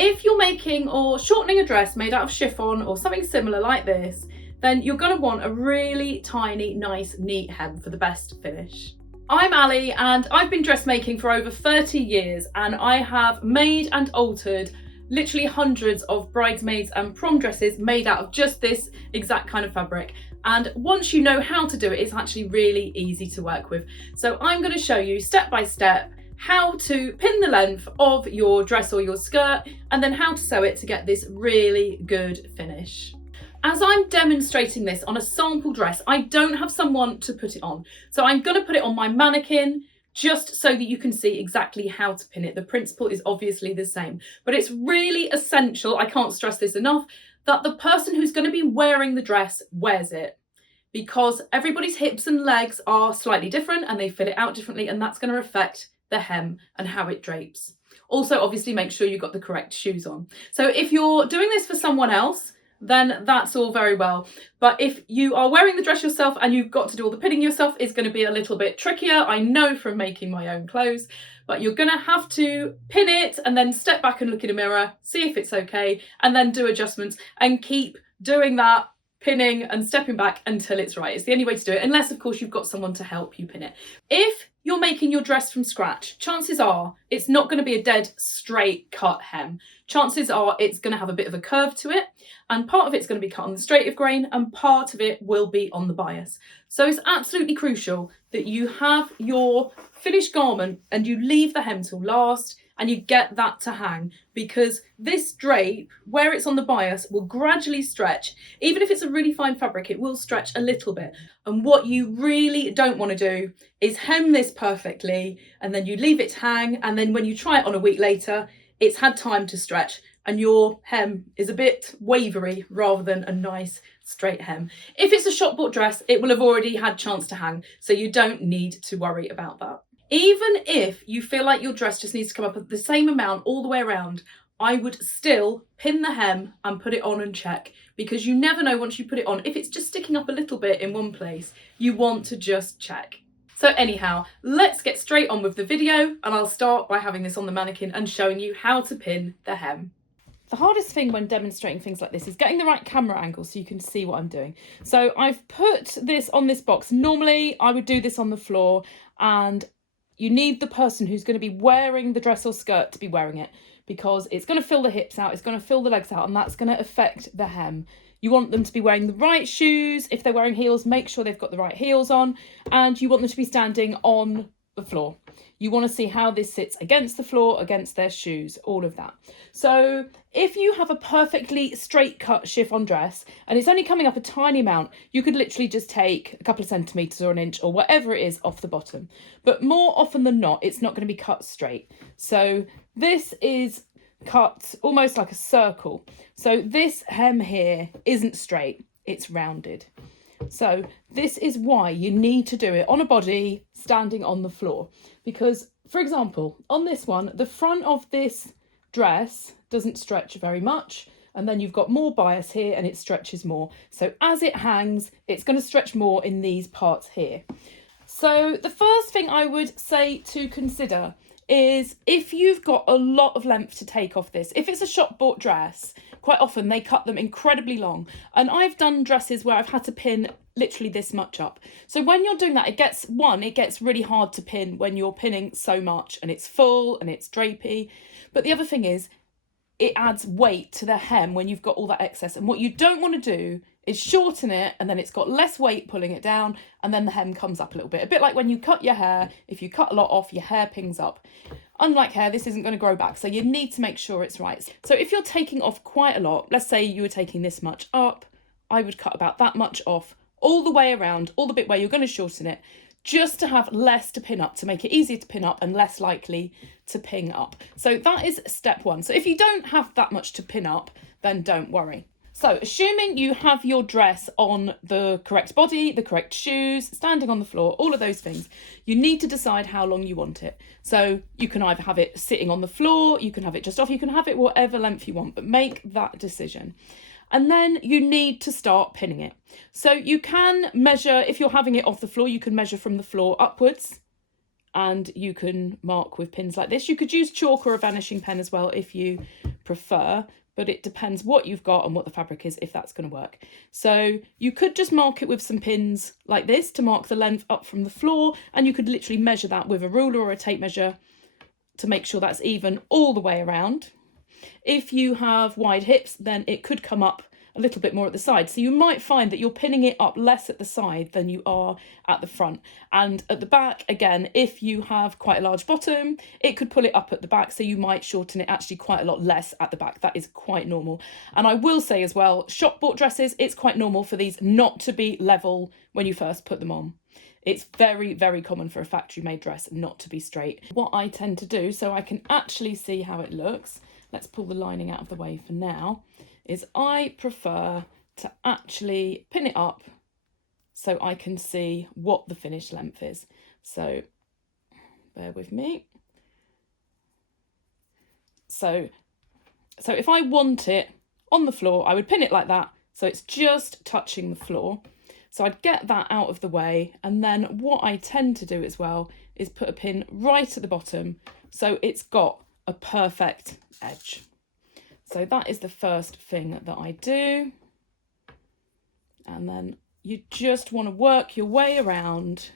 If you're making or shortening a dress made out of chiffon or something similar like this, then you're going to want a really tiny, nice, neat hem for the best finish. I'm Ali and I've been dressmaking for over 30 years, and I have made and altered literally hundreds of bridesmaids and prom dresses made out of just this exact kind of fabric. And once you know how to do it, it's actually really easy to work with. So I'm going to show you step by step how to pin the length of your dress or your skirt, and then how to sew it to get this really good finish. As I'm demonstrating this on a sample dress, I don't have someone to put it on. So I'm going to put it on my mannequin just so that you can see exactly how to pin it. The principle is obviously the same, but it's really essential, I can't stress this enough, that the person who's going to be wearing the dress wears it, because everybody's hips and legs are slightly different and they fit it out differently, and that's going to affect the hem and how it drapes. Also, obviously, make sure you've got the correct shoes on. So if you're doing this for someone else, then that's all very well. But if you are wearing the dress yourself and you've got to do all the pinning yourself, it's going to be a little bit trickier. I know from making my own clothes, but you're going to have to pin it and then step back and look in a mirror, see if it's okay, and then do adjustments and keep doing that, pinning and stepping back until it's right. It's the only way to do it, unless of course you've got someone to help you pin it. If you're making your dress from scratch, chances are it's not going to be a dead straight cut hem. Chances are it's going to have a bit of a curve to it, and part of it's going to be cut on the straight of grain and part of it will be on the bias. So it's absolutely crucial that you have your finished garment and you leave the hem till last and you get that to hang, because this drape, where it's on the bias, will gradually stretch. Even if it's a really fine fabric, it will stretch a little bit. And what you really don't want to do is hem this perfectly and then you leave it to hang, and then when you try it on a week later, it's had time to stretch and your hem is a bit wavery rather than a nice straight hem. If it's a shop bought dress, it will have already had chance to hang, so you don't need to worry about that. Even if you feel like your dress just needs to come up at the same amount all the way around, I would still pin the hem and put it on and check, because you never know once you put it on. If it's just sticking up a little bit in one place, you want to just check. So anyhow, let's get straight on with the video, and I'll start by having this on the mannequin and showing you how to pin the hem. The hardest thing when demonstrating things like this is getting the right camera angle so you can see what I'm doing. So I've put this on this box. Normally I would do this on the floor, and you need the person who's going to be wearing the dress or skirt to be wearing it, because it's going to fill the hips out, it's going to fill the legs out, and that's going to affect the hem. You want them to be wearing the right shoes. If they're wearing heels, make sure they've got the right heels on, and you want them to be standing on the floor. You want to see how this sits against the floor, against their shoes, all of that. So if you have a perfectly straight cut chiffon dress and it's only coming up a tiny amount, you could literally just take a couple of centimetres or an inch or whatever it is off the bottom. But more often than not, it's not going to be cut straight. So this is cut almost like a circle. So this hem here isn't straight, it's rounded. So this is why you need to do it on a body standing on the floor, because, for example, on this one, the front of this dress doesn't stretch very much, and then you've got more bias here and it stretches more. So as it hangs, it's going to stretch more in these parts here. So the first thing I would say to consider is, if you've got a lot of length to take off this, if it's a shop bought dress, quite often they cut them incredibly long, and I've done dresses where I've had to pin literally this much up. So when you're doing that, it gets really hard to pin when you're pinning so much and it's full and it's drapey. But the other thing is, it adds weight to the hem when you've got all that excess, and what you don't want to do is shorten it and then it's got less weight pulling it down, and then the hem comes up a little bit. A bit like when you cut your hair, if you cut a lot off, your hair pings up. Unlike hair, this isn't going to grow back, so you need to make sure it's right. So if you're taking off quite a lot, let's say you were taking this much up, I would cut about that much off all the way around, all the bit where you're going to shorten it, just to have less to pin up, to make it easier to pin up and less likely to ping up. So that is step one. So if you don't have that much to pin up, then don't worry. So assuming you have your dress on the correct body, the correct shoes, standing on the floor, all of those things, you need to decide how long you want it. So you can either have it sitting on the floor, you can have it just off, you can have it whatever length you want, but make that decision. And then you need to start pinning it. So you can measure, if you're having it off the floor, you can measure from the floor upwards and you can mark with pins like this. You could use chalk or a vanishing pen as well if you prefer, but it depends what you've got and what the fabric is, if that's going to work. So you could just mark it with some pins like this to mark the length up from the floor, and you could literally measure that with a ruler or a tape measure to make sure that's even all the way around. If you have wide hips, then it could come up a little bit more at the side. So you might find that you're pinning it up less at the side than you are at the front. And at the back, again, if you have quite a large bottom, it could pull it up at the back. So you might shorten it actually quite a lot less at the back. That is quite normal. And I will say as well, shop bought dresses, it's quite normal for these not to be level when you first put them on. It's very, very common for a factory made dress not to be straight. What I tend to do, so I can actually see how it looks, let's pull the lining out of the way for now, is I prefer to actually pin it up so I can see what the finished length is. So bear with me. So if I want it on the floor, I would pin it like that, so it's just touching the floor. So I'd get that out of the way, and then what I tend to do as well is put a pin right at the bottom so it's got a perfect edge. So that is the first thing that I do. And then you just want to work your way around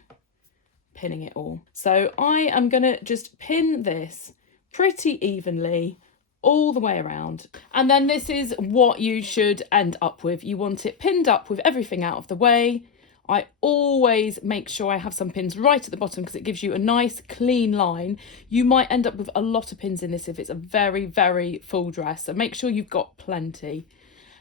pinning it all. So I am going to just pin this pretty evenly all the way around. And then this is what you should end up with. You want it pinned up with everything out of the way. I always make sure I have some pins right at the bottom because it gives you a nice clean line. You might end up with a lot of pins in this if it's a very, very full dress. So make sure you've got plenty.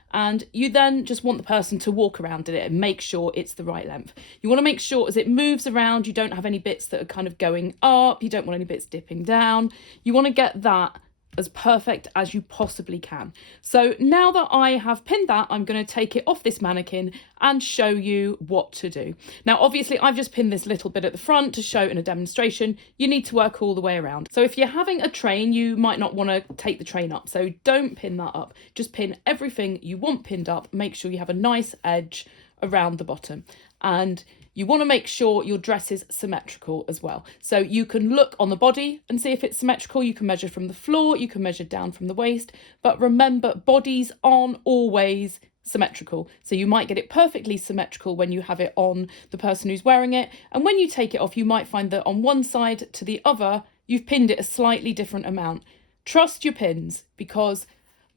And you then just want the person to walk around in it and make sure it's the right length. You want to make sure as it moves around, you don't have any bits that are kind of going up. You don't want any bits dipping down. You want to get that as perfect as you possibly can. So now that I have pinned that, I'm going to take it off this mannequin and show you what to do. Now, obviously, I've just pinned this little bit at the front to show in a demonstration. You need to work all the way around. So if you're having a train, you might not want to take the train up. So don't pin that up. Just pin everything you want pinned up. Make sure you have a nice edge around the bottom. And you want to make sure your dress is symmetrical as well. So you can look on the body and see if it's symmetrical. You can measure from the floor, you can measure down from the waist. But remember, bodies aren't always symmetrical. So you might get it perfectly symmetrical when you have it on the person who's wearing it. And when you take it off, you might find that on one side to the other, you've pinned it a slightly different amount. Trust your pins, because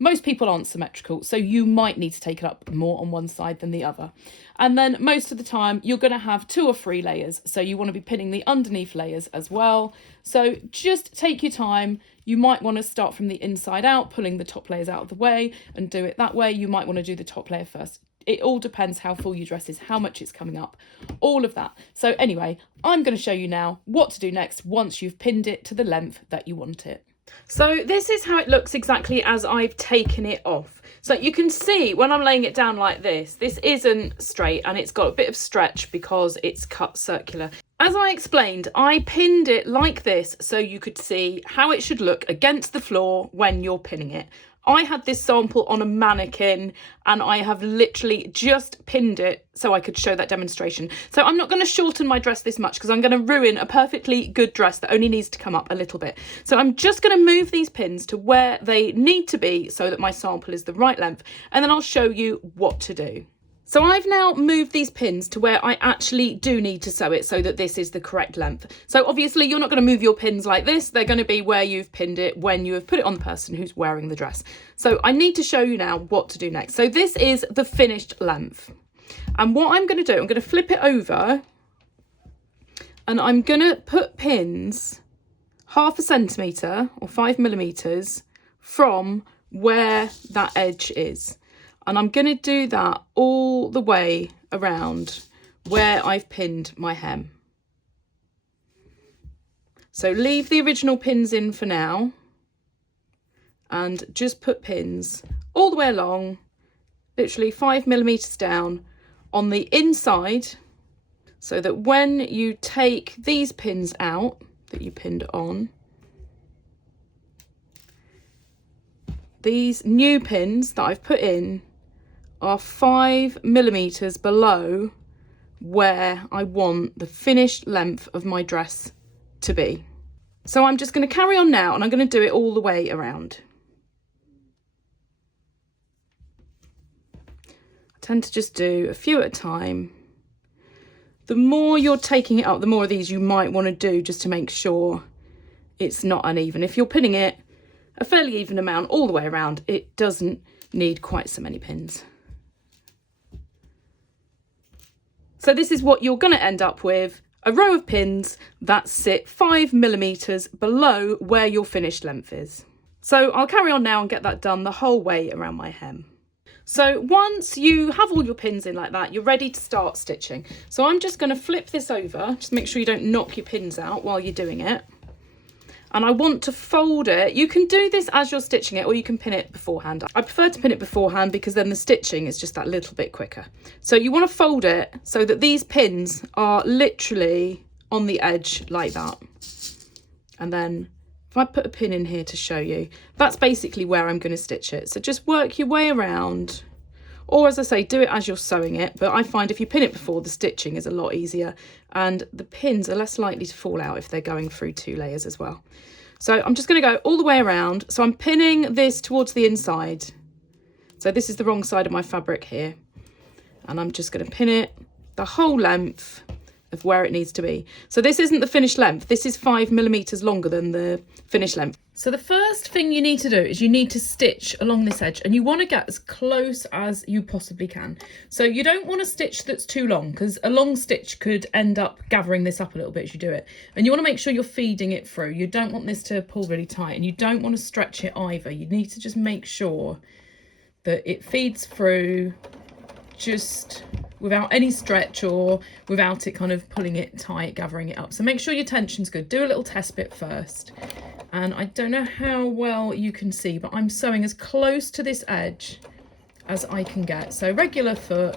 most people aren't symmetrical, so you might need to take it up more on one side than the other. And then most of the time you're going to have 2 or 3 layers, so you want to be pinning the underneath layers as well. So just take your time. You might want to start from the inside out, pulling the top layers out of the way, and do it that way. You might want to do the top layer first. It all depends how full your dress is, how much it's coming up, all of that. So anyway, I'm going to show you now what to do next once you've pinned it to the length that you want it. So this is how it looks exactly as I've taken it off. So you can see when I'm laying it down like this isn't straight, and it's got a bit of stretch because it's cut circular. As I explained, I pinned it like this so you could see how it should look against the floor when you're pinning it. I had this sample on a mannequin and I have literally just pinned it so I could show that demonstration. So I'm not going to shorten my dress this much because I'm going to ruin a perfectly good dress that only needs to come up a little bit. So I'm just going to move these pins to where they need to be so that my sample is the right length, and then I'll show you what to do. So I've now moved these pins to where I actually do need to sew it so that this is the correct length. So obviously you're not going to move your pins like this. They're going to be where you've pinned it when you have put it on the person who's wearing the dress. So I need to show you now what to do next. So this is the finished length. And what I'm going to do, I'm going to flip it over and I'm going to put pins 0.5 centimetre or 5 millimetres from where that edge is. And I'm going to do that all the way around where I've pinned my hem. So leave the original pins in for now and just put pins all the way along, literally 5 millimetres down on the inside, so that when you take these pins out that you pinned on, these new pins that I've put in are 5 millimetres below where I want the finished length of my dress to be. So I'm just going to carry on now, and I'm going to do it all the way around. I tend to just do a few at a time. The more you're taking it up, the more of these you might want to do, just to make sure it's not uneven. If you're pinning it a fairly even amount all the way around, it doesn't need quite so many pins. So this is what you're going to end up with, a row of pins that sit 5mm below where your finished length is. So I'll carry on now and get that done the whole way around my hem. So once you have all your pins in like that, you're ready to start stitching. So I'm just going to flip this over, just make sure you don't knock your pins out while you're doing it. And I want to fold it. You can do this as you're stitching it, or you can pin it beforehand. I prefer to pin it beforehand because then the stitching is just that little bit quicker. So you want to fold it so that these pins are literally on the edge like that. And then if I put a pin in here to show you, that's basically where I'm going to stitch it. So just work your way around, or as I say, do it as you're sewing it. But I find if you pin it before, the stitching is a lot easier, and the pins are less likely to fall out if they're going through 2 layers as well. So I'm just going to go all the way around. So I'm pinning this towards the inside. So this is the wrong side of my fabric here. And I'm just going to pin it the whole length of where it needs to be. So this isn't the finished length. This is 5mm longer than the finished length. So the first thing you need to do is you need to stitch along this edge, and you want to get as close as you possibly can. So you don't want a stitch that's too long, because a long stitch could end up gathering this up a little bit as you do it. And you want to make sure you're feeding it through. You don't want this to pull really tight, and you don't want to stretch it either. You need to just make sure that it feeds through just without any stretch, or without it kind of pulling it tight, gathering it up. So make sure your tension's good. Do a little test bit first. And I don't know how well you can see, but I'm sewing as close to this edge as I can get. So regular foot,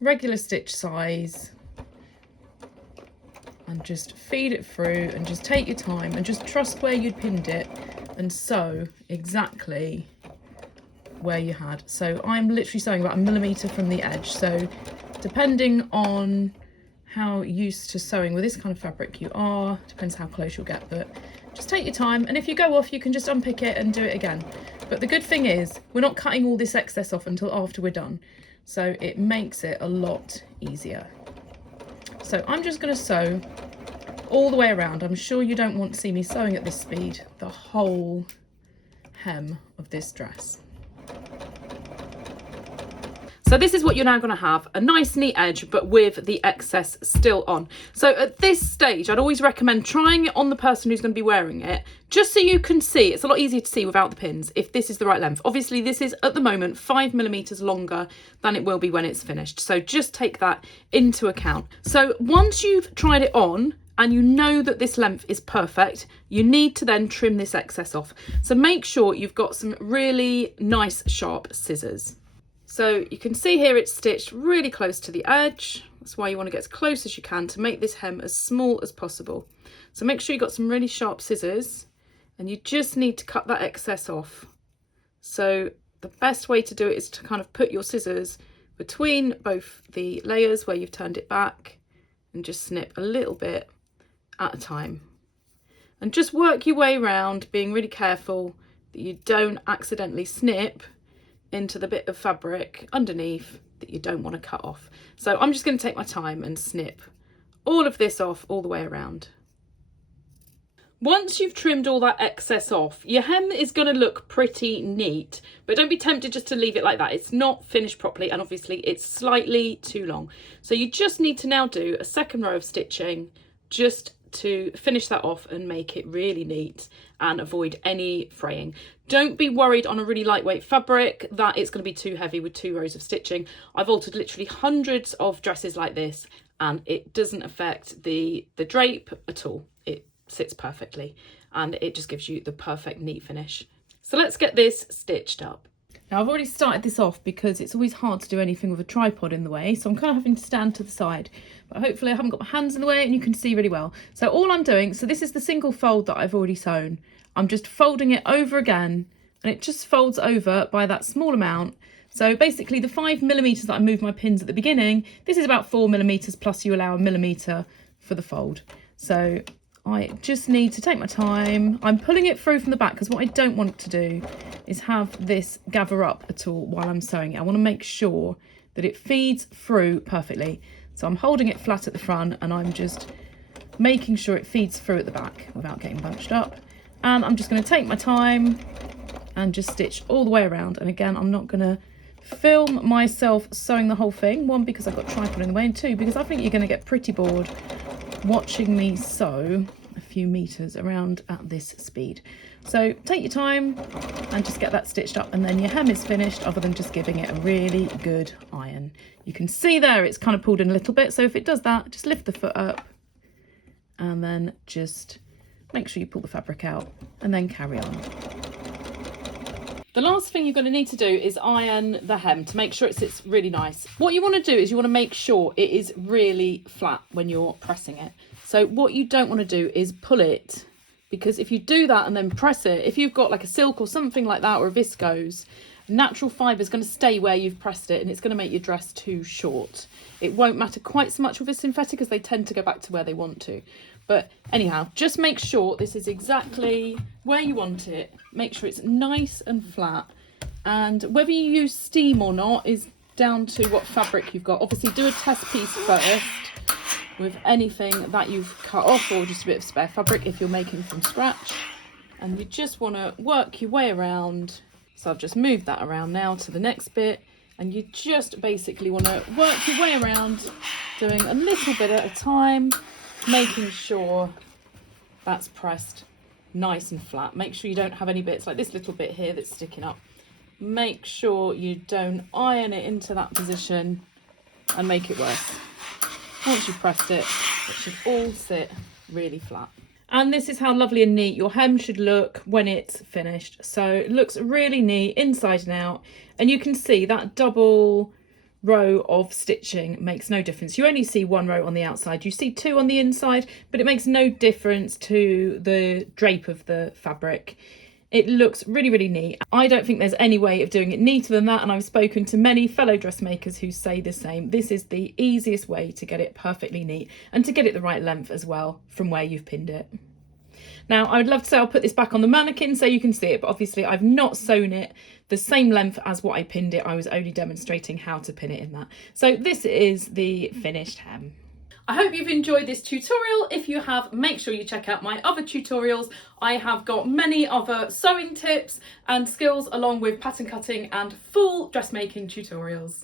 regular stitch size, and just feed it through, and just take your time and just trust where you'd pinned it and sew exactly where you had. So I'm literally sewing about 1mm from the edge. So depending on how used to sewing with this kind of fabric you are, depends how close you'll get, but just take your time. And if you go off, you can just unpick it and do it again. But the good thing is we're not cutting all this excess off until after we're done, so it makes it a lot easier. So I'm just going to sew all the way around. I'm sure you don't want to see me sewing at this speed the whole hem of this dress. So this is what you're now going to have, a nice neat edge, but with the excess still on. So at this stage, I'd always recommend trying it on the person who's going to be wearing it, just so you can see. It's a lot easier to see without the pins if this is the right length. Obviously, this is at the moment 5mm longer than it will be when it's finished. So just take that into account. So once you've tried it on, and you know that this length is perfect, you need to then trim this excess off. So make sure you've got some really nice sharp scissors. So you can see here it's stitched really close to the edge. That's why you want to get as close as you can to make this hem as small as possible. So make sure you've got some really sharp scissors, and you just need to cut that excess off. So the best way to do it is to kind of put your scissors between both the layers where you've turned it back, and just snip a little bit at a time. And just work your way around, being really careful that you don't accidentally snip into the bit of fabric underneath that you don't want to cut off. So I'm just going to take my time and snip all of this off all the way around. Once you've trimmed all that excess off, your hem is going to look pretty neat, but don't be tempted just to leave it like that. It's not finished properly, and obviously it's slightly too long. So you just need to now do a second row of stitching just to finish that off and make it really neat and avoid any fraying. Don't be worried on a really lightweight fabric that it's going to be too heavy with 2 rows of stitching. I've altered literally hundreds of dresses like this, and it doesn't affect the drape at all. It sits perfectly, and it just gives you the perfect neat finish. So let's get this stitched up. Now I've already started this off because it's always hard to do anything with a tripod in the way, so I'm kind of having to stand to the side, but hopefully I haven't got my hands in the way and you can see really well. So all I'm doing, so this is the single fold that I've already sewn. I'm just folding it over again, and it just folds over by that small amount. So basically the 5mm that I moved my pins at the beginning, this is about 4mm, plus you allow 1mm for the fold. So I just need to take my time. I'm pulling it through from the back because what I don't want to do is have this gather up at all while I'm sewing it. I want to make sure that it feeds through perfectly. So I'm holding it flat at the front and I'm just making sure it feeds through at the back without getting bunched up. And I'm just going to take my time and just stitch all the way around. And again, I'm not going to film myself sewing the whole thing. One, because I've got a tripod in the way, and two, because I think you're going to get pretty bored watching me sew a few meters around at this speed. So take your time and just get that stitched up, and then your hem is finished, other than just giving it a really good iron. You can see there it's kind of pulled in a little bit, so if it does that, just lift the foot up and then just make sure you pull the fabric out and then carry on. The last thing you're going to need to do is iron the hem to make sure it sits really nice. What you want to do is you want to make sure it is really flat when you're pressing it. So what you don't want to do is pull it, because if you do that and then press it, if you've got like a silk or something like that, or a viscose, natural fibre is going to stay where you've pressed it, and it's going to make your dress too short. It won't matter quite so much with a synthetic, as they tend to go back to where they want to. But anyhow, just make sure this is exactly where you want it. Make sure it's nice and flat. And whether you use steam or not is down to what fabric you've got. Obviously, do a test piece first with anything that you've cut off, or just a bit of spare fabric if you're making from scratch. And you just want to work your way around. So I've just moved that around now to the next bit. And you just basically want to work your way around, doing a little bit at a time, making sure that's pressed nice and flat. Make sure you don't have any bits like this little bit here that's sticking up. Make sure you don't iron it into that position and make it worse. Once you've pressed it, it should all sit really flat. And this is how lovely and neat your hem should look when it's finished. So it looks really neat inside and out, and you can see that double row of stitching makes no difference. You only see one row on the outside, you see two on the inside, but it makes no difference to the drape of the fabric. It looks really, really neat. I don't think there's any way of doing it neater than that, and I've spoken to many fellow dressmakers who say the same. This is the easiest way to get it perfectly neat, and to get it the right length as well from where you've pinned it. Now, I would love to say I'll put this back on the mannequin so you can see it, but obviously I've not sewn it the same length as what I pinned it. I was only demonstrating how to pin it in that. So this is the finished hem. I hope you've enjoyed this tutorial. If you have, make sure you check out my other tutorials. I have got many other sewing tips and skills, along with pattern cutting and full dressmaking tutorials.